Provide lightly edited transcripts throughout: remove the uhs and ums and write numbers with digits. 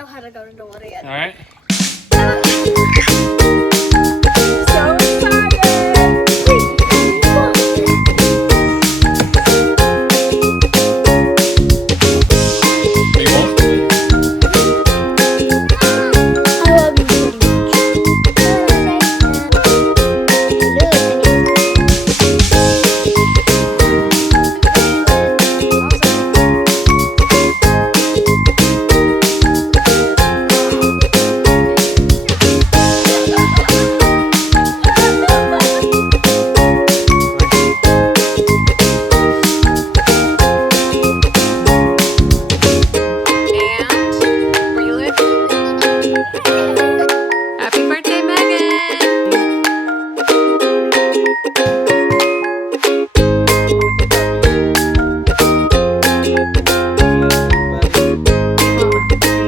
know how to go to the water yet. All right. So excited! Are you on? I love you so Happy birthday, Megan! You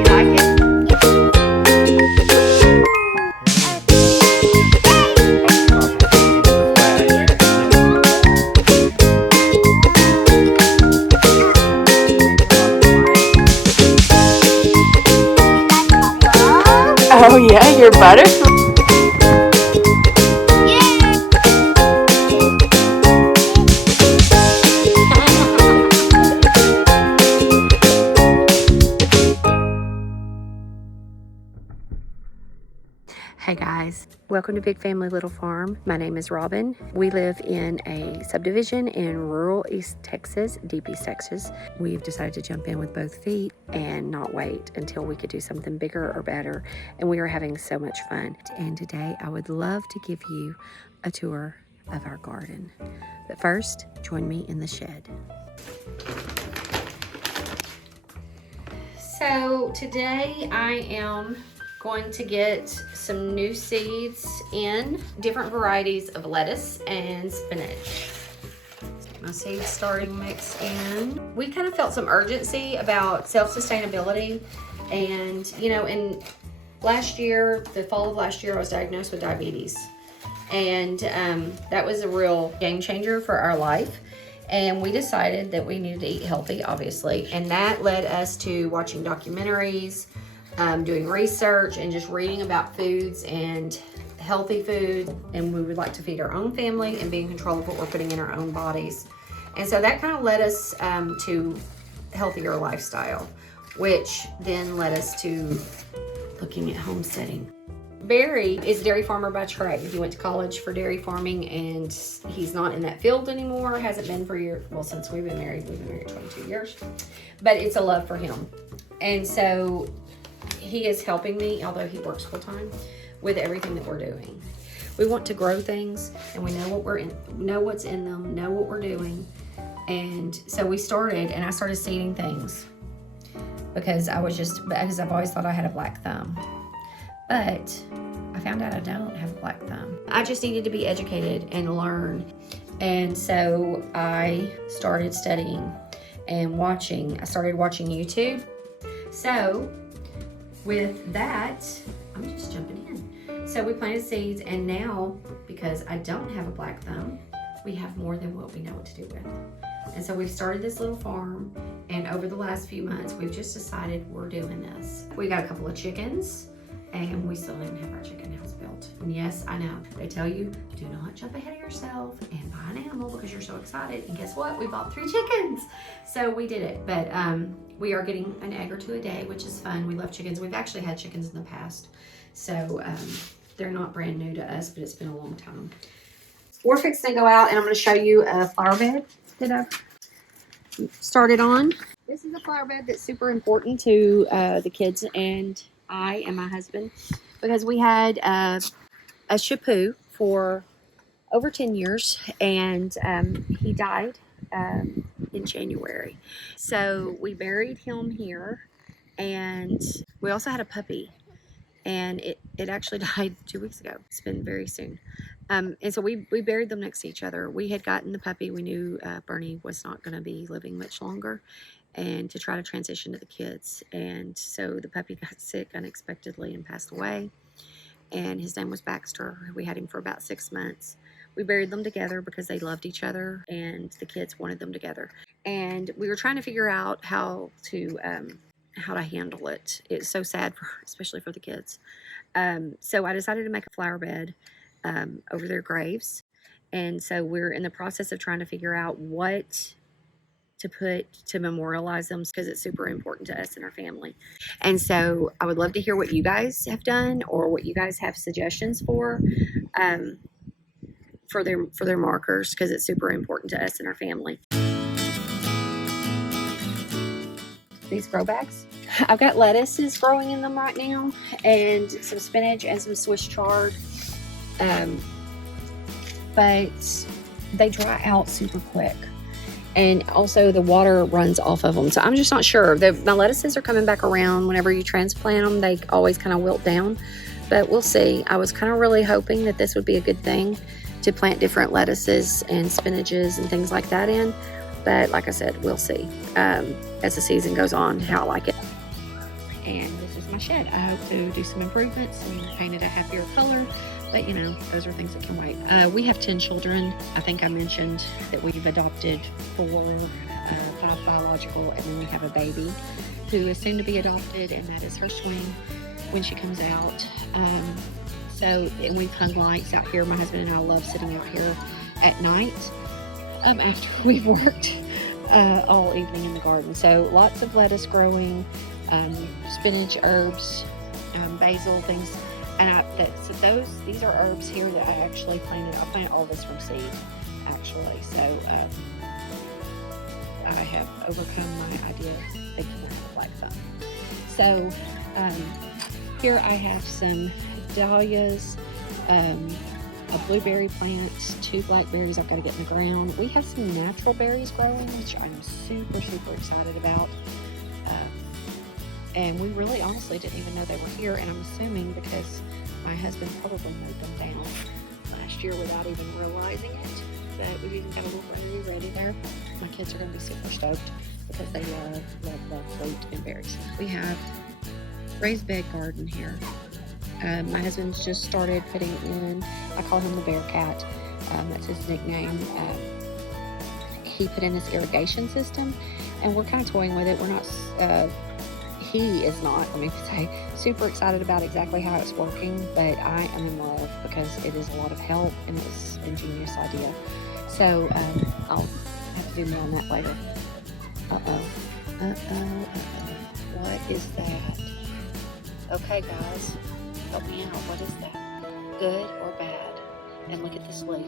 like it? Oh yeah, your butterfly. Hey guys, welcome to Big Family Little Farm. My name is Robin. We live in a subdivision in rural East Texas, deep East Texas. We've decided to jump in with both feet and not wait until we could do something bigger or better. And we are having so much fun. And today I would love to give you a tour of our garden. But first, join me in the shed. So today I am going to get some new seeds in, different varieties of lettuce and spinach. Get my seed starting mix in. We kind of felt some urgency about self-sustainability, and you know, in last year, the fall of last year, I was diagnosed with diabetes, and that was a real game changer for our life. And we decided that we needed to eat healthy, obviously, and that led us to watching documentaries, doing research, and just reading about foods and healthy food. And we would like to feed our own family and be in control of what we're putting in our own bodies. And so that kind of led us to healthier lifestyle, which then led us to looking at homesteading. Barry is a dairy farmer by trade. He went to college for dairy farming, and he's not in that field anymore. Hasn't been for years. Well, since we've been married 22 years. But it's a love for him. And so he is helping me, although he works full time, with everything that we're doing. We want to grow things, and we know know what's in them, know what we're doing. And so we started, and I started seeding things because I've always thought I had a black thumb. But I found out I don't have a black thumb. I just needed to be educated and learn. And so I started studying and watching. I started watching YouTube. So with that, I'm just jumping in. So we planted seeds, and now, because I don't have a black thumb, we have more than what we know what to do with. And so we've started this little farm, and over the last few months, we've just decided we're doing this. We got a couple of chickens, and we still don't even have our chicken house built. And yes, I know, they tell you, do not jump ahead of yourself and buy an animal because you're so excited. And guess what? We bought 3 chickens. So we did it. But we are getting an egg or 2 a day, which is fun. We love chickens. We've actually had chickens in the past. So they're not brand new to us, but it's been a long time. We're fixing to go out, and I'm going to show you a flower bed that I've started on. This is a flower bed that's super important to the kids and I and my husband, because we had a Shapoo for over 10 years, and he died in January. So we buried him here, and we also had a puppy, and it actually died 2 weeks ago. It's been very soon. And so we buried them next to each other. We had gotten the puppy. We knew Bernie was not going to be living much longer, and to try to transition to the kids. And so the puppy got sick unexpectedly and passed away. And his name was Baxter. We had him for about 6 months. We buried them together because they loved each other, and the kids wanted them together. And we were trying to figure out how to how to handle it. It's so sad, especially for the kids. So I decided to make a flower bed over their graves. And so we're in the process of trying to figure out what to put to memorialize them because it's super important to us and our family. And so I would love to hear what you guys have done or what you guys have suggestions um, for their markers because it's super important to us and our family. These grow bags. I've got lettuces growing in them right now, and some spinach and some Swiss chard. But they dry out super quick. And also the water runs off of them. So I'm just not sure. My lettuces are coming back around. Whenever you transplant them, they always kind of wilt down. But we'll see. I was kind of really hoping that this would be a good thing to plant different lettuces and spinaches and things like that in. But like I said, we'll see as the season goes on how I like it. And this is my shed. I hope to do some improvements and paint it a happier color. But, you know, those are things that can wait. We have 10 children. I think I mentioned that we've adopted 4, 5 biological, and then we have a baby who is soon to be adopted, and that is her swing when she comes out. And we've hung lights out here. My husband and I love sitting out here at night after we've worked all evening in the garden. So lots of lettuce growing, spinach, herbs, basil, things. And these are herbs here that I actually planted. I planted all this from seed, actually. So I have overcome my idea of thinking I have a black thumb. So here I have some dahlias, a blueberry plant, 2 blackberries I've got to get in the ground. We have some natural berries growing, which I'm super, super excited about. And we really honestly didn't even know they were here, and I'm assuming because my husband probably moved them down last year without even realizing it. But we've even got a little berry ready there. My kids are going to be super stoked because they love fruit and berries. We have raised bed garden here. My husband's just started putting in, I call him the bear cat. That's his nickname. He put in this irrigation system, and we're kind of toying with it. We're not... He is not, let me say, super excited about exactly how it's working, but I am in love because it is a lot of help and it's an ingenious idea. So I'll have to do more on that later. What is that? Okay, guys, help me out. What is that? Good or bad? And look at this leaf.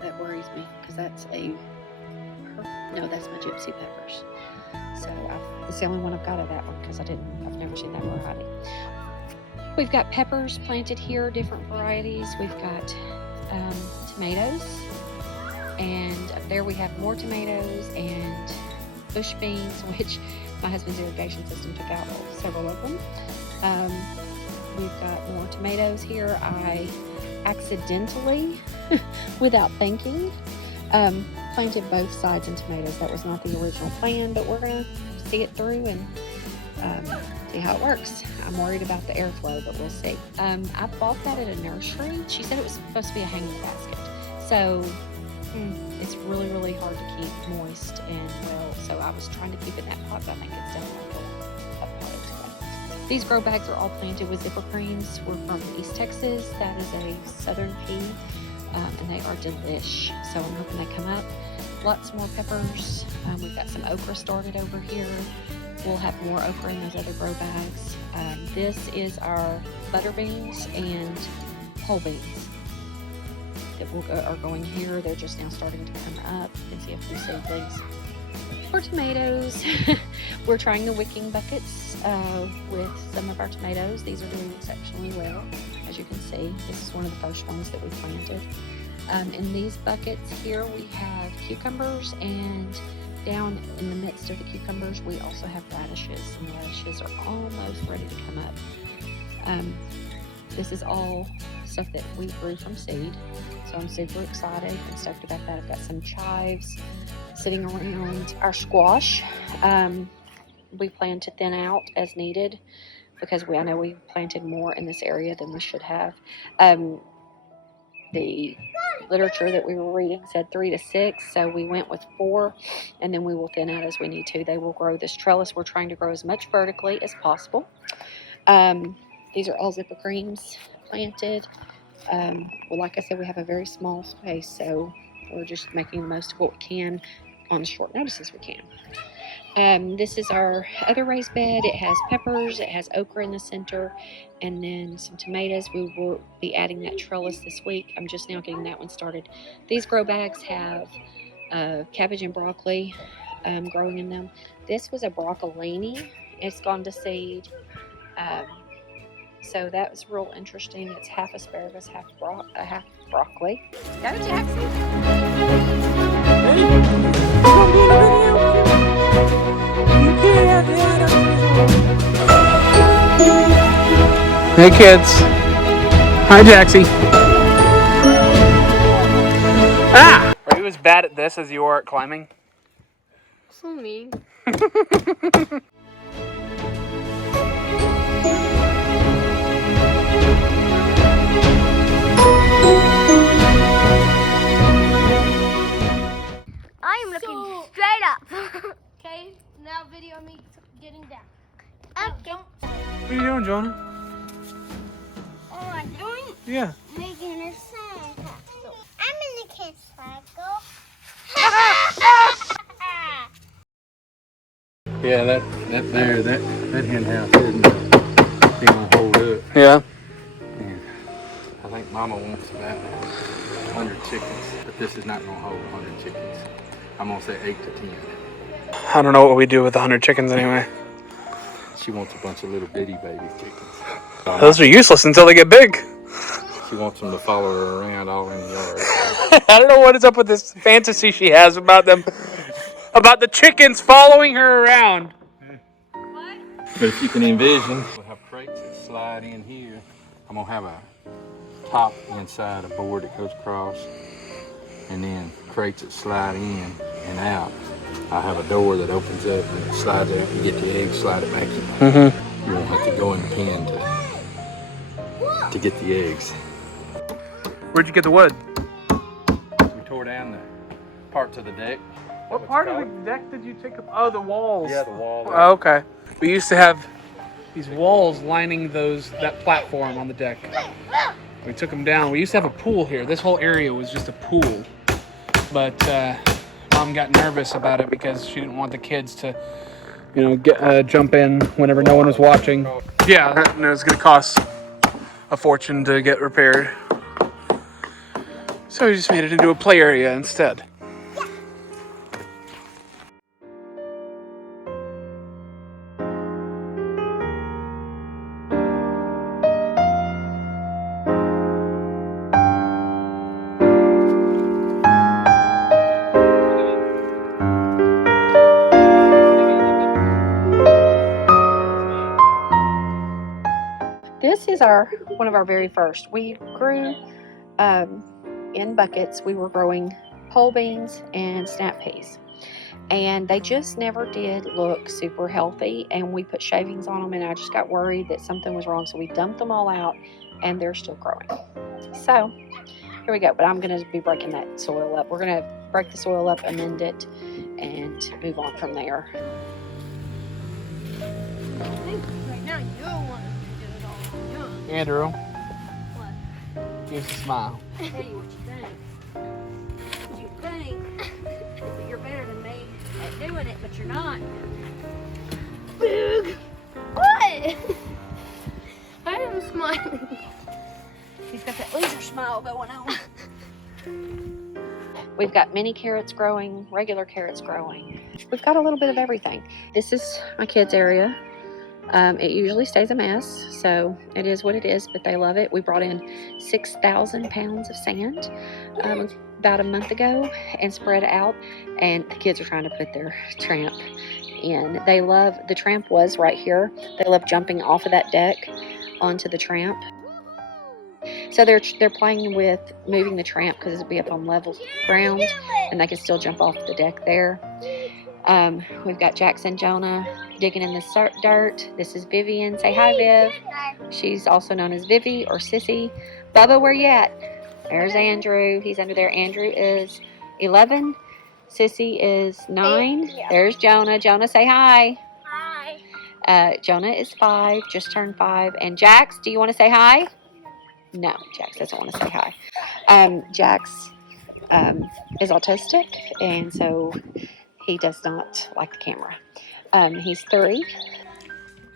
That worries me because that's that's my gypsy peppers. So it's the only one I've got of that one because I've never seen that variety. We've got peppers planted here, different varieties. We've got tomatoes, and up there we have more tomatoes and bush beans, which my husband's irrigation system took out several of them. We've got more tomatoes here. I accidentally, without thinking, planted both sides in tomatoes. That was not the original plan, but we're going to see it through and see how it works. I'm worried about the airflow, but we'll see. I bought that at a nursery. She said it was supposed to be a hanging basket. So it's really, really hard to keep moist and well. So I was trying to keep it in that pot, but I think it's definitely going up pot anyway. These grow bags are all planted with zipper creams. We're from East Texas. That is a southern pea. And they are delish. So I'm hoping they come up. Lots more peppers. We've got some okra started over here. We'll have more okra in those other grow bags. This is our butter beans and whole beans that are going here. They're just now starting to come up. You can see a few seedlings. For tomatoes, we're trying the wicking buckets with some of our tomatoes. These are doing exceptionally well, as you can see. This is one of the first ones that we planted. In these buckets here, we have cucumbers, and down in the midst of the cucumbers, we also have radishes, and the radishes are almost ready to come up. This is all stuff that we grew from seed, so I'm super excited and stoked about that. I've got some chives sitting around. Our squash, we plan to thin out as needed because I know we planted more in this area than we should have. The literature that we were reading said 3 to 6, so we went with 4, and then we will thin out as we need to. They will grow this trellis. We're trying to grow as much vertically as possible. These are all zipper creams planted. Well, like I said, we have a very small space, so we're just making the most of what we can on as short notice as we can. This is our other raised bed. It has peppers, it has okra in the center, and then some tomatoes. We will be adding that trellis this week. I'm just now getting that one started. These grow bags have cabbage and broccoli growing in them. This was a broccolini. It's gone to seed. So that was real interesting. It's half asparagus, half broccoli. Go, Jackson. Hey kids. Hi Jaxie. Ah! Are you as bad at this as you are at climbing? So mean. I'm looking straight up. Okay, now video me getting down. Okay. What are you doing, Jonah? All I'm doing Yeah. making a sandcastle. I'm in the kids' circle. Yeah, that hen house isn't gonna hold up. Yeah. And I think Mama wants about 100 chickens, but this is not gonna hold 100 chickens. I'm gonna say 8 to 10. I don't know what we do with 100 chickens anyway. She wants a bunch of little bitty baby chickens. Those are useless until they get big. She wants them to follow her around all in the yard. I don't know what is up with this fantasy she has about them. About the chickens following her around. But if you can envision, we'll have crates that slide in here. I'm gonna have a top inside a board that goes across, and then crates that slide in and out. I have a door that opens up and it slides out. You get the eggs, slide it back in. Mm-hmm. You won't have to go in the pen to get the eggs. Where'd you get the wood? We tore down the parts of the deck. What part of the deck did you take up? Oh, the walls. Yeah, the wall. Oh, okay. We used to have these walls lining that platform on the deck. We took them down. We used to have a pool here. This whole area was just a pool. But Mom got nervous about it because she didn't want the kids to, jump in whenever no one was watching. Yeah, it was going to cost a fortune to get repaired. So we just made it into a play area instead. This is one of our very first. We grew in buckets. We were growing pole beans and snap peas, and they just never did look super healthy, and we put shavings on them, and I just got worried that something was wrong, so we dumped them all out, and they're still growing. So here we go. But I'm going to be breaking that soil up. We're going to break the soil up, amend it, and move on from there. I think right now you want to do it all on your own. Andrew, What? give us a smile. Tell you what you think. You think that you're better than me at doing it, but you're not. Boog. What? I am smiling. He's got that loser smile going on. We've got mini carrots growing, regular carrots growing. We've got a little bit of everything. This is my kids' area. It usually stays a mess, so it is what it is, but they love it. We brought in 6,000 pounds of sand about a month ago and spread out, and the kids are trying to put their tramp in. The tramp was right here. They love jumping off of that deck onto the tramp. So they're playing with moving the tramp because it'll be up on level ground, and they can still jump off the deck there. We've got Jackson Jonah digging in the dirt. This is Vivian. Say hi, Viv. She's also known as Vivi or Sissy. Bubba, where you at? There's Andrew. He's under there. Andrew is 11. Sissy is 9. Yeah. There's Jonah. Jonah, say hi. Hi. Jonah is 5, just turned 5. And Jax, do you want to say hi? No, Jax doesn't want to say hi. Jax is autistic, and so he does not like the camera. He's 3.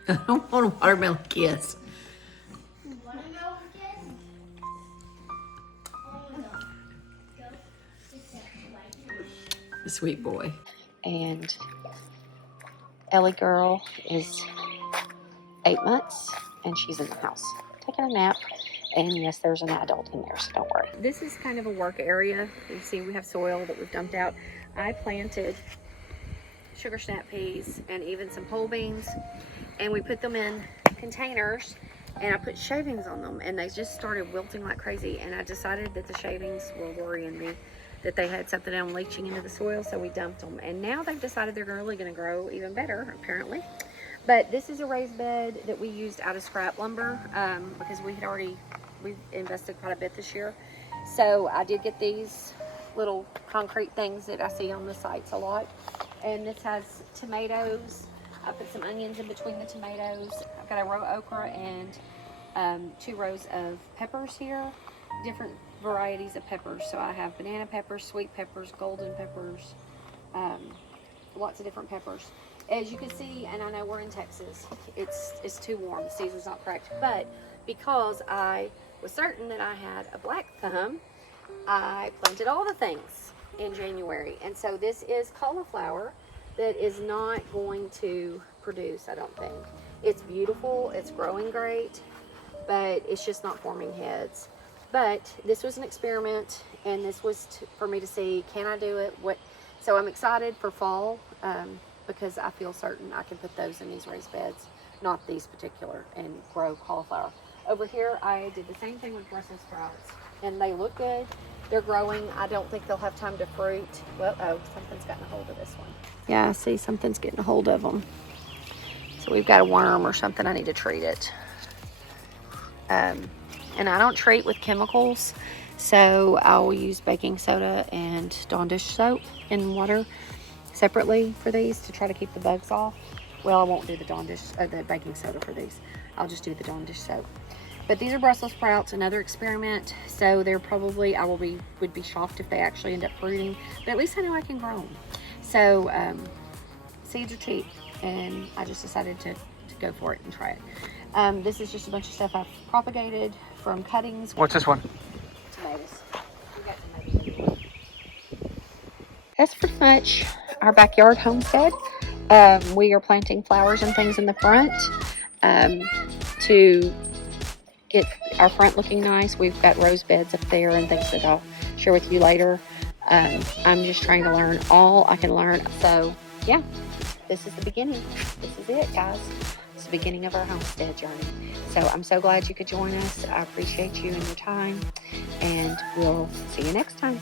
I don't want a watermelon kiss. Sweet boy. And Ellie girl is 8 months, and she's in the house taking a nap. And yes, there's an adult in there, so don't worry. This is kind of a work area. You see we have soil that we've dumped out. I planted sugar snap peas and even some pole beans, and we put them in containers, and I put shavings on them, and they just started wilting like crazy. And I decided that the shavings were worrying me, that they had something else leaching into the soil, so we dumped them. And now they've decided they're really going to grow even better, apparently. But this is a raised bed that we used out of scrap lumber because we invested quite a bit this year. So I did get these little concrete things that I see on the sites a lot. And this has tomatoes. I put some onions in between the tomatoes. I've got a row of okra and 2 rows of peppers here. Different varieties of peppers. So I have banana peppers, sweet peppers, golden peppers, lots of different peppers. As you can see, and I know we're in Texas, it's too warm, the season's not correct, but because I was certain that I had a black thumb, I planted all the things in January. And so this is cauliflower that is not going to produce, I don't think. It's beautiful, it's growing great, but it's just not forming heads. But this was an experiment, and this was for me to see, can I do it? So I'm excited for fall because I feel certain I can put those in these raised beds, not these particular, and grow cauliflower. Over here, I did the same thing with Brussels sprouts, and they look good. They're growing. I don't think they'll have time to fruit. Well, oh, something's gotten a hold of this one. Yeah, I see something's getting a hold of them. So we've got a worm or something. I need to treat it. And I don't treat with chemicals, so I will use baking soda and Dawn dish soap in water separately for these to try to keep the bugs off. Well, I won't do the Dawn dish or the baking soda for these. I'll just do the Dawn dish soap. But these are Brussels sprouts, another experiment. So they're probably, would be shocked if they actually end up fruiting, but at least I know I can grow them. So seeds are cheap, and I just decided to go for it and try it. This is just a bunch of stuff I've propagated from cuttings. What's this one? Tomatoes. We got tomatoes. That's pretty much our backyard homestead. We are planting flowers and things in the front to get our front looking nice. We've got rose beds up there and things that I'll share with you later. I'm just trying to learn all I can learn. So yeah, this is the beginning. This is it, guys. It's the beginning of our homestead journey. So I'm so glad you could join us. I appreciate you and your time, and we'll see you next time.